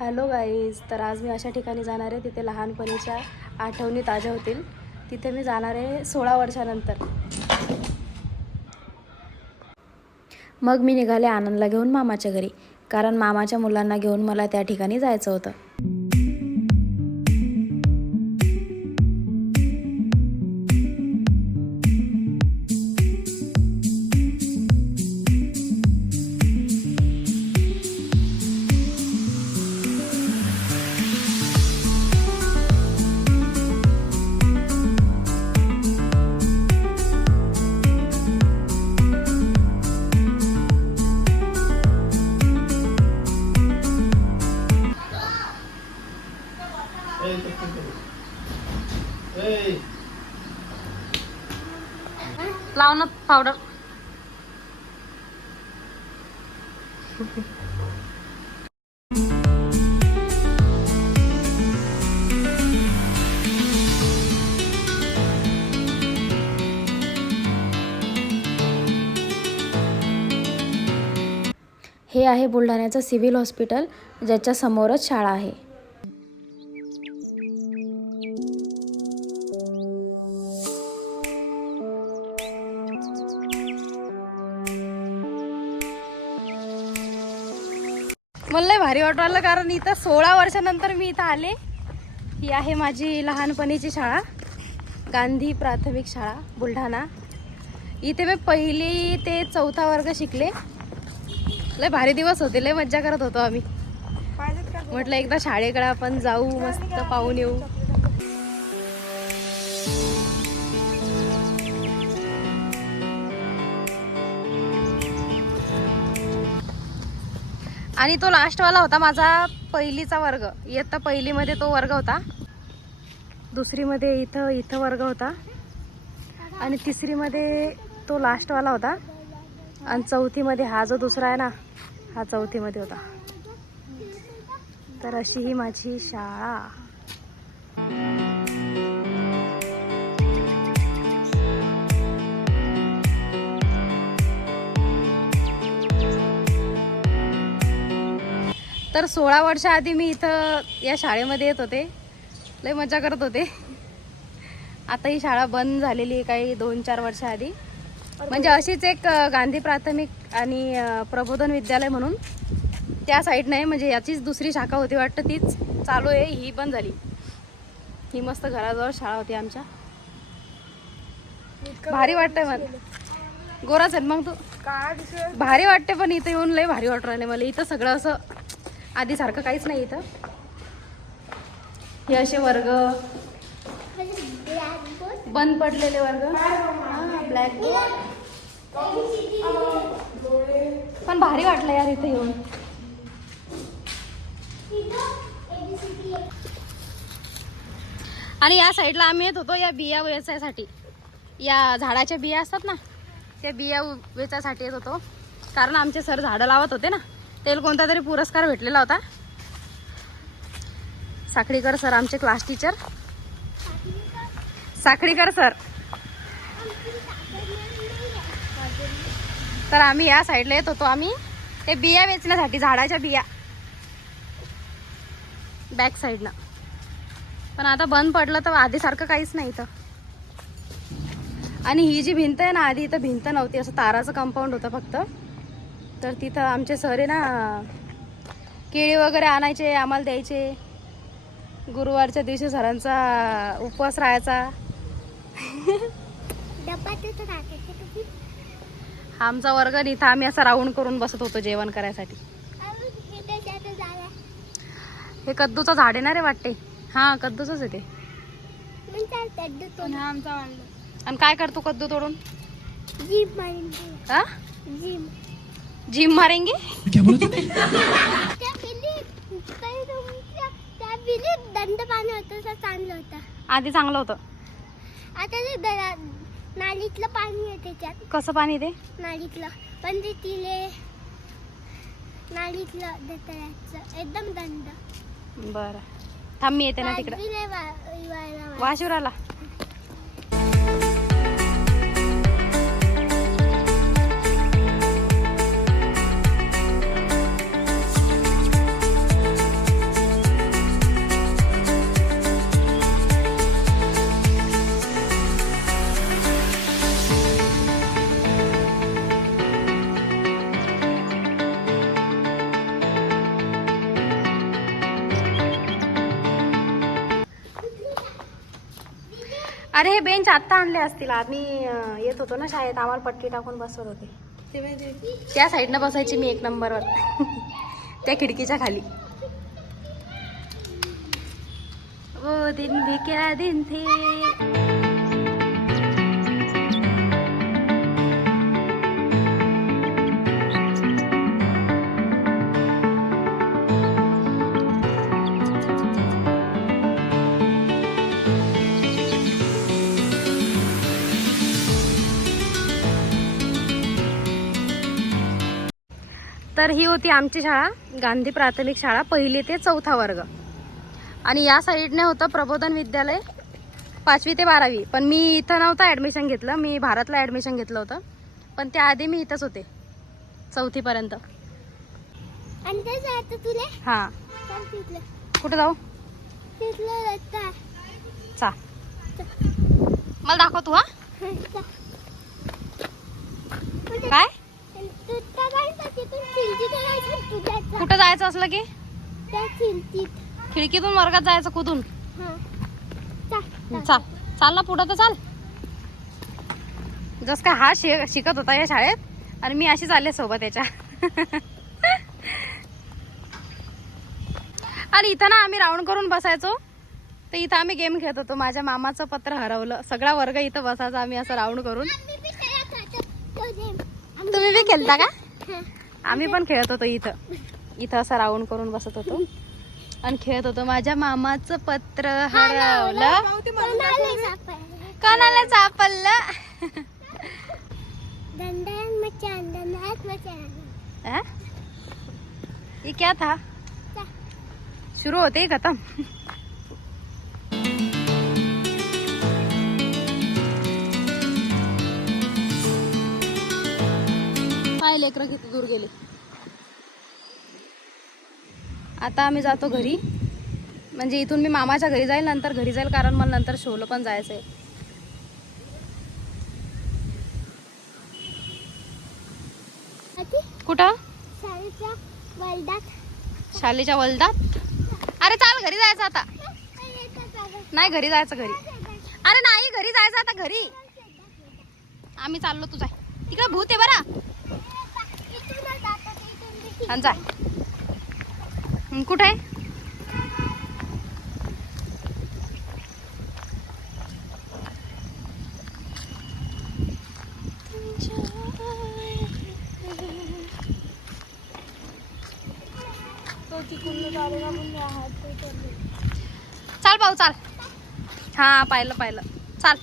Hello guys, तर आज मी अशा ठिकाणी जाणार आहे तिथे लहानपणीच्या आठवणी ताज्या होतील. तिथे मी जाणार आहे 16 वर्षानंतर. मग मी निघाले आनंदला घेऊन मामाच्या घरी, कारण मामाच्या मुलांना घेऊन मला त्या ठिकाणी जायचं होतं. लावणं पावडर. हे आहे बुलढाण्याचं सिव्हिल हॉस्पिटल, ज्याच्या समोरच शाळा आहे. मला लय भारी वाटू राहिलं, कारण इथं 16 वर्षानंतर मी इथं आले. ही आहे माझी लहानपणीची शाळा, गांधी प्राथमिक शाळा बुलढाणा. इथे मी 1ली ते 4था वर्ग शिकले. लय भारी दिवस होते, लय मज्जा करत होतो आम्ही. म्हटलं एकदा शाळेकडे आपण जाऊ, मस्त पाहून येऊ. आणि तो लास्टवाला होता माझा 1लीचा वर्ग. इयत्ता 1लीमध्ये तो वर्ग होता, 2रीमध्ये इथं वर्ग होता, आणि 3रीमध्ये तो लास्टवाला होता, आणि 4थीमध्ये हा जो दुसरा आहे ना, हा 4थीमध्ये होता. तर अशी ही माझी शाळा. तर 16 वर्ष आधी मी इथं या शाळेमध्ये येत होते, लय मजा करत होते. आता ही शाळा बंद झालेली आहे काही 2-4 वर्ष आधी. म्हणजे अशीच एक गांधी प्राथमिक आणि प्रबोधन विद्यालय म्हणून त्या साईडनं आहे, म्हणजे याचीच दुसरी शाखा होती वाटतं, तीच चालू आहे. ही बंद झाली. ही मस्त घराजवळ शाळा होती आमच्या. भारी वाटतंय मला. गोराच आहे मग तू. भारी वाटते, पण इथं येऊन लय भारी वाटू राहिले मला. इथं सगळं असं आधी सारखं काहीच नाही. इथं हे असे वर्ग, बंद पडलेले वर्ग, ब्लॅकबोर्ड. पण भारी वाटलं यार इथे येऊन. आणि या साईडला आम्ही येत होतो या बिया वेचायसाठी. या झाडाच्या बिया असतात ना, त्या बिया वेचायसाठी येत होतो, कारण आमचे सर झाडं लावत होते ना. त्याला कोणता तरी पुरस्कार भेटलेला होता. साखळीकर सर आमचे क्लास टीचर. साखळीकर सर. तर आम्ही या साईडला येत होतो, आम्ही ते बिया वेचण्यासाठी, झाडाच्या बिया, बॅक साईडला. पण आता बंद पडलं, तर आधीसारखं काहीच नाही इथं. आणि ही जी भिंत आहे ना, आधी इथं भिंत नव्हती, असं ताराचं कंपाऊंड होतं फक्त. तर तिथं आमचे सर आहे ना, केळी वगैरे आणायचे, आम्हाला द्यायचे. गुरुवारच्या दिवशी सरांचा उपवास राहायचा. आमचा वर्ग इथं आम्ही असं राऊंड करून बसत होतो जेवण करायसाठी. हे कद्दूचं झाड आहे ना रे वाटते. हा, कद्दूच आहे ते. आणि काय करतो कद्दू तोडून? जिम मारेंगे. दंड पाणी होतं, चांगलं होतं आधी, चांगलं होतं. आता ते नालीतलं पाणी आहे त्याच्यात. कसं पाणी ते? नालीतलं. पण ते तिले नालीतलं देतात एकदम दंड. बरं थांब, मी येते ना तिकडे. वाशिवराला. अरे हे बेंच आत्ता आणले असतील. आम्ही येत होतो ना शाळेत, आम्हाला पट्टी टाकून बसवत होते. त्या साईडनं बसायची मी 1 नंबरवर त्या खिडकीच्या खाली. वो दिन भी क्या दिन थे. तर ही होती आमची शाळा, गांधी प्राथमिक शाळा, 1ली ते 4था वर्ग. आणि या साईडने होतं प्रबोधन विद्यालय 5वी ते 12वी. पण मी इथं नव्हतं ॲडमिशन घेतलं, मी भारतला ॲडमिशन घेतलं होतं. पण त्याआधी मी इथंच होते 4थी पर्यंत. अंदर जायचं तुला. हां, चल तिथलं. कुठं जाऊ? तिथलं रस्ता. चा मला दाखव तू. हा काय कुठं जायचं असलं की खिडकीतून वर्गात जायचं कुठून. चाल ना पुढं तर चाल. जस काय हा शिकत होता या शाळेत आणि मी अशी चालले सोबत याच्या. आणि इथं ना आम्ही राऊंड करून बसायचो. तर इथं आम्ही गेम खेळत होतो. माझ्या मामाचं पत्र हरवलं. सगळा वर्ग इथं बसायचा आम्ही असं राऊंड करून. तुम्ही बी खेळता का? आम्ही पण खेळत होतो इथं. इथं असं राऊंड करून बसत होतो आणि खेळत होतो. माझ्या मामाचं पत्र हरवलं, कोणाला सापडलं. ये क्या था? शुरू होते खत्म. काय लेकरं किती दूर गेले. आता आम्ही जातो घरी. म्हणजे इथून मी मामाच्या घरी जाईल, नंतर घरी जाईल, कारण मला नंतर शोला पण जायचं आहे. कुठं? शालेच्या वलदात. अरे चाल घरी जायचं आता. नाही घरी जायचं घरी. अरे नाही घरी जायचं आता घरी. आम्ही चाललो. तुझा तिकडे भूत आहे बरा. जा. कुठं आहे? चाल भाऊ चाल. हा पाहिलं चाल.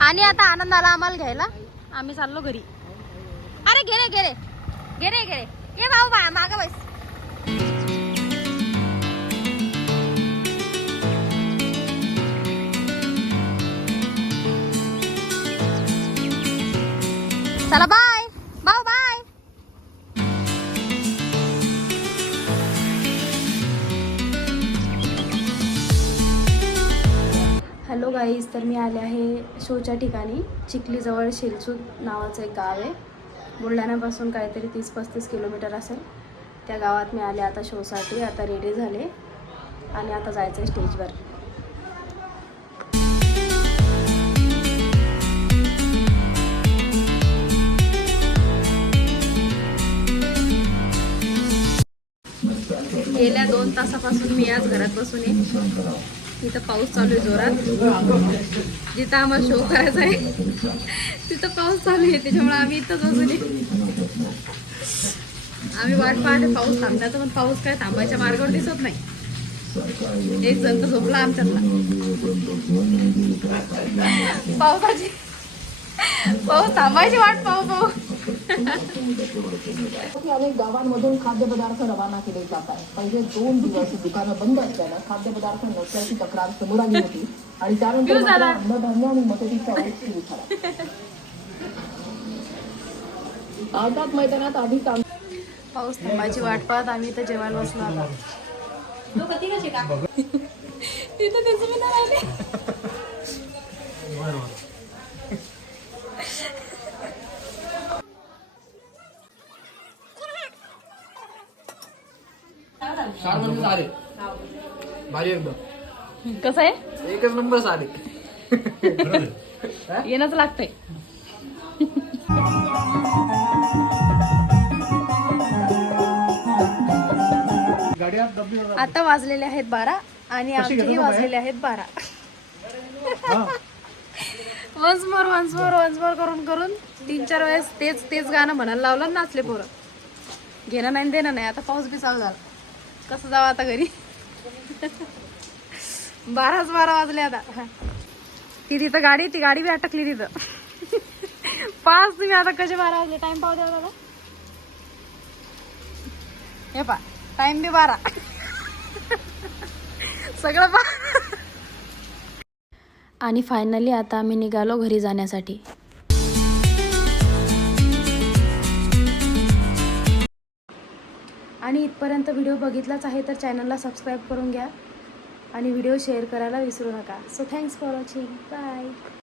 आणि आता आनंद आला आम्हाला घ्यायला. आम्ही चाललो घरी. अरे गेले ये भाऊ बा मागं बस. चला बाय भाऊ बाय. हॅलो गाईज, तर मी आले आहे शोच्या ठिकाणी. चिखलीजवळ शेलसूद नावाचं एक गाव आहे. बुलढाण्यापासून काहीतरी 30-35 किलोमीटर असेल. त्या गावात मी आले आता शोसाठी. आता रेडी झाले आणि आता जायचं आहे स्टेजवर. गेल्या 2 तासापासून मी आज घरात बसून आहे. तिथं पाऊस चालू आहे जोरात. जिथं आम्हाला शो करायचा आहे तिथं पाऊस चालू आहे. त्याच्यामुळे आम्ही इथंच बसून आहे. आम्ही वाट पाहते पाऊस थांबण्याचा, पण पाऊस काय थांबायच्या मार्गावर दिसत नाही. एक जण तर झोपला आमच्यातला. पाऊस थांबायची वाट पाहू. अनेक गावांमधून खाद्यपदार्थ रवाना केले जात आहेत. पहिले 2 दिवस दुकानं बंद असल्यानं खाद्यपदार्थ नसल्याची तक्रार समोर आली होती आणि त्यानंतर अन्नधान्य आणि मदतीचा वाईट सुरू झाला. आझाद मैदानात आधी पाऊस थांबायची वाट पाहत आम्ही इथं जेवायला बसलो. आता तिथं त्याचं मी नाही. सारे भारी एकदम. कसं आहे? एकच नंबर सारे. येणंच लागतंय. आता वाजलेले आहेत 12 आणि आमचेही वाजलेले आहेत 12. वन्स मोर करून 3-4 वेळेस तेच गाणं म्हणायला लावलं, नाचले पोरं. घेणं नाही देणं नाही. आता पाऊस बी चालू झाला, कसं जावं आता घरी. 12 वाजले आता. ती तिथं ती गाडी बी अटकली तिथं. 5 तुम्ही आता कसे 12 वाजले? टाइम पाहू द्या दादा. हे पा टाइम बी 12. सगळं पा. आणि फायनली आता आम्ही निघालो घरी जाण्यासाठी. आणि इथपर्यंत व्हिडिओ बघितलाच आहे तर चॅनलला सबस्क्राईब करून घ्या आणि व्हिडिओ शेअर करायला विसरू नका. So thanks for watching. Bye.